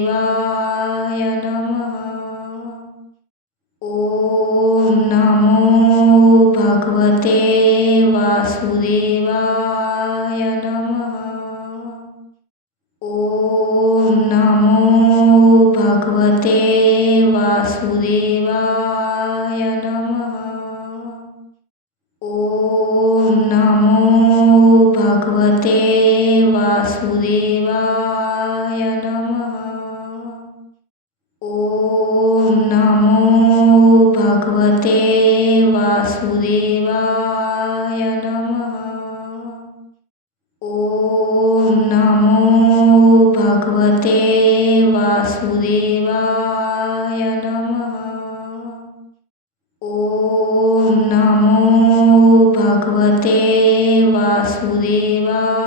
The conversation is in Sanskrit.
वासुदेवाय नमः। ॐ नमो भगवते वासुदेवाय नमः। ॐ नमो भगवते वासुदेवाय नमः। ॐ नमो भगवते वासुदेवाय नमः। ॐ नमो भगवते वासुदेवाय नमः। ॐ नमो भगवते वासुदेवाय नमः। ॐ नमो भगवते वासुदेवाय